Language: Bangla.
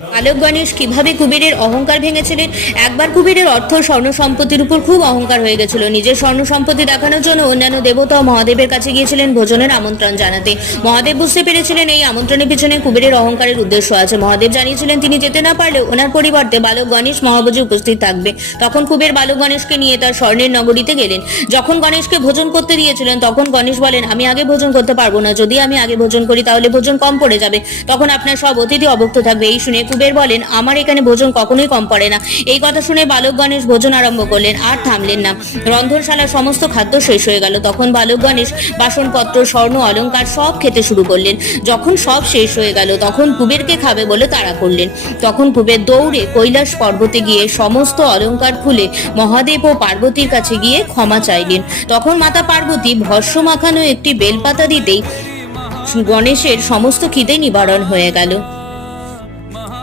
বালক গণেশ কিভাবে কুবেরের অহংকার ভেঙেছিলেন। একবার কুবেরের অর্থ স্বর্ণ সম্পত্তির উপর খুব অহংকার হয়ে গেছিল। নিজের স্বর্ণ সম্পত্তি দেখানোর জন্য অন্যান্য দেবতাও মহাদেবের কাছে গিয়েছিলেন ভোজনের আমন্ত্রণ জানাতে। মহাদেব বুঝতে পেরেছিলেন এই আমন্ত্রণের পিছনে কুবেরের অহংকারের উদ্দেশ্য আছে। মহাদেব জানিয়েছিলেন তিনি যেতে না পারলেও ওনার পরিবর্তে বালক গণেশ মহাভোজে উপস্থিত থাকবে। তখন কুবের বালক গণেশকে নিয়ে তার স্বর্ণের নগরীতে গেলেন। যখন গণেশকে ভোজন করতে দিয়েছিলেন তখন গণেশ বলেন, আমি আগে ভোজন করতে পারবো না, যদি আমি আগে ভোজন করি তাহলে ভোজন কম পড়ে যাবে, তখন আপনার সব অতিথি অভুক্ত থাকবে। এই শুনে কুবের বলেন, আমার এখানে ভোজন কখনোই কম পড়ে না। এই কথা শুনে বালক গণেশ ভোজন আরম্ভ করলেন, আর থামলেন না। রন্ধনশালার সমস্ত খাদ্য শেষ হয়ে গেল। তখন বালক গণেশ বাসনপত্র, স্বর্ণ, অলংকার সব খেতে শুরু করলেন। যখন সব শেষ হয়ে গেল তখন কুবেরকে খাবে বলে তাড়া করলেন। তখন কুবের দৌড়ে কৈলাস পর্বতে গিয়ে সমস্ত অলংকার খুলে মহাদেব ও পার্বতীর কাছে গিয়ে ক্ষমা চাইলেন। তখন মাতা পার্বতী ভস্ম মাখানো একটি বেলপাতা দিতেই গণেশের সমস্ত খিদে নিবারণ হয়ে গেল।